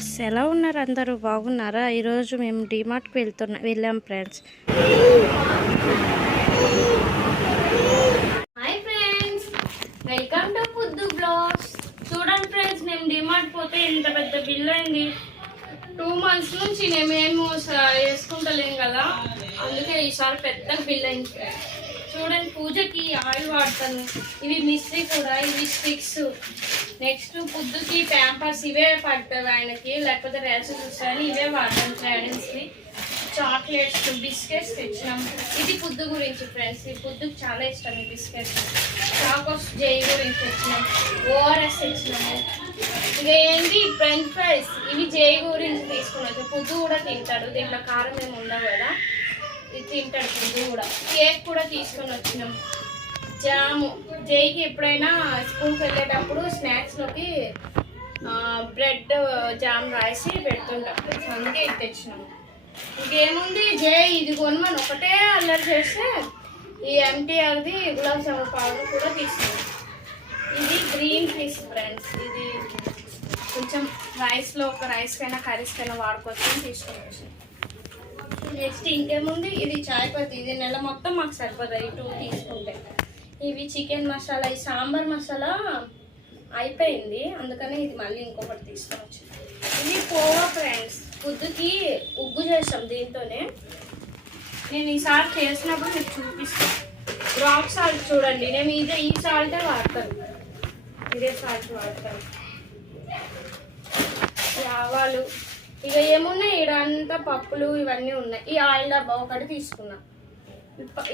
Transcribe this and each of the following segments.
Friends ఎలా ఉన్నారు? అందరూ బాగున్నారా? ఈరోజు మేము డిమార్ట్కి వెళ్తున్నా వెళ్ళాం friends. Hi friends welcome to Puddu vlogs. చూడండి ఫ్రెండ్స్ మేము డిమార్ట్ పోతే ఇంత పెద్ద బిల్ అయింది. టూ మంత్స్ నుంచి నేమేమో వేసుకుంటలేం కదా. అందుకే ఈసారి పెద్ద బిల్ అయింది. చూడండి పూజకి ఆయిల్ వాడతాను. ఇవి మిస్త్రీ కూడా ఇవి స్టిక్స్. నెక్స్ట్ పొద్దుకి ప్యాంపర్స్ ఇవే పడతాయి ఆయనకి లేకపోతే రేసు చూసాను ఇవే వాడతాను ట్రైడెన్స్ని చాక్లెట్స్ బిస్కెట్స్ తెచ్చినాం. ఇది పొద్దు గురించి ఫ్రెండ్స్ ఈ పొద్దుకు చాలా ఇష్టం ఈ బిస్కెట్స్. చాకోస్ జై గురించి తెచ్చినాం. ఓఆర్ఎస్ తెచ్చినాము. ఇంకా ఏంటి ఫ్రెంచ్ ఫ్రైస్ ఇవి జై గురించి తీసుకున్నాం. పొద్దు కూడా తింటాడు దీంట్లో కారం ఏమి ఉండవు కదా. తింటాడు ఫుడ్ కూడా. కేక్ కూడా తీసుకొని వచ్చినాం. జాము. జైకి ఎప్పుడైనా స్కూల్కి వెళ్ళేటప్పుడు స్నాక్స్లోకి బ్రెడ్ జామ్ రాసి పెడుతుంటాం. అందుకే ఇది తెచ్చినాము ఇంకేముంది? జై ఇది కొనమని ఒకటే అల్లరి చేస్తే ఈ ఎంటీఆర్ది గులాబ్ జామున్ పౌడర్ కూడా తీసుకున్నాం ఇది గ్రీన్ పీస్ ఫ్రెండ్స్ ఇది కొంచెం రైస్లో ఒక రైస్కైనా కర్రీస్కైనా వాడుకోవచ్చు అని తీసుకుని నెక్స్ట్ ఇంకేముంది? ఇది చాయ్ పత్తి. ఇది నెల మొత్తం మాకు సరిపోతుంది టూ తీసుకుంటే. ఇవి చికెన్ మసాలా ఈ సాంబార్ మసాలా అయిపోయింది. అందుకనే ఇది మళ్ళీ ఇంకొకటి తీసుకోవచ్చు ఇది పోవా ఫ్రెండ్స్. పొద్దుకి ఉగ్గు చేసాం దీంతోనే. నేను ఈసారి చేసినప్పుడు మీకు చూపిస్తాను రాక్ సాల్ట్ చూడండి. నేను ఇదే ఈ సాల్టే వాడతాను. ఇదే సాల్ట్ వాడతాను. ఆవాలు ఇక ఏమున్నాయి? ఇడంతా పప్పులు ఇవన్నీ ఉన్నాయి. ఈ ఆయిల్ డబ్బా ఒకటి తీసుకున్నా.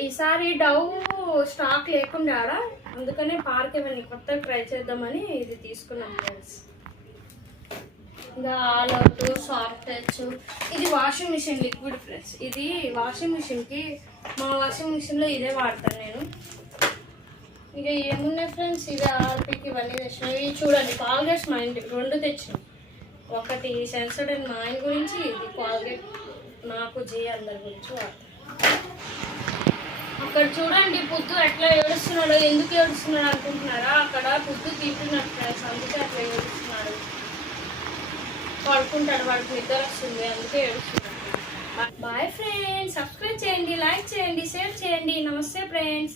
ఈసారి డవ్ స్టాక్ లేకుండా అందుకనే పార్క్ ఇవన్నీ కొత్తగా ట్రై చేద్దామని ఇది తీసుకున్నాం ఫ్రెండ్స్. ఇంకా ఆల్ అవుట్ సాఫ్ట్ టచ్. ఇది వాషింగ్ మిషన్ లిక్విడ్ ఫ్రెండ్స్. ఇది వాషింగ్ మిషన్కి మా వాషింగ్ మిషన్లో ఇదే వాడతాను నేను. ఇక ఏమున్నాయి ఫ్రెండ్స్? ఇది ఆర్పికి ఇవన్నీ తెచ్చినాయి ఇవి చూడండి కాల్గేట్స్ మా ఇంటికి రెండు తెచ్చినాయి ఒకటి సెన్సడన్ మా ఆయన గురించి ఇది కాల్గేట్ నాకు జే అందరి గురించి వాడతాను అక్కడ చూడండి పుత్తు ఎట్లా ఏడుస్తున్నాడో ఎందుకు ఏడుస్తున్నాడు అనుకుంటున్నారా? అక్కడ పుత్తు తింటున్నాడు ఫ్రెండ్స్ అందుకే అట్లా ఏడుస్తున్నాడు. పడుకుంటాడు వాడికి నిద్ర వస్తుంది అందుకే ఏడుస్తున్నాడు. బాయ్ ఫ్రెండ్స్ సబ్స్క్రైబ్ చేయండి లైక్ చేయండి షేర్ చేయండి. నమస్తే ఫ్రెండ్స్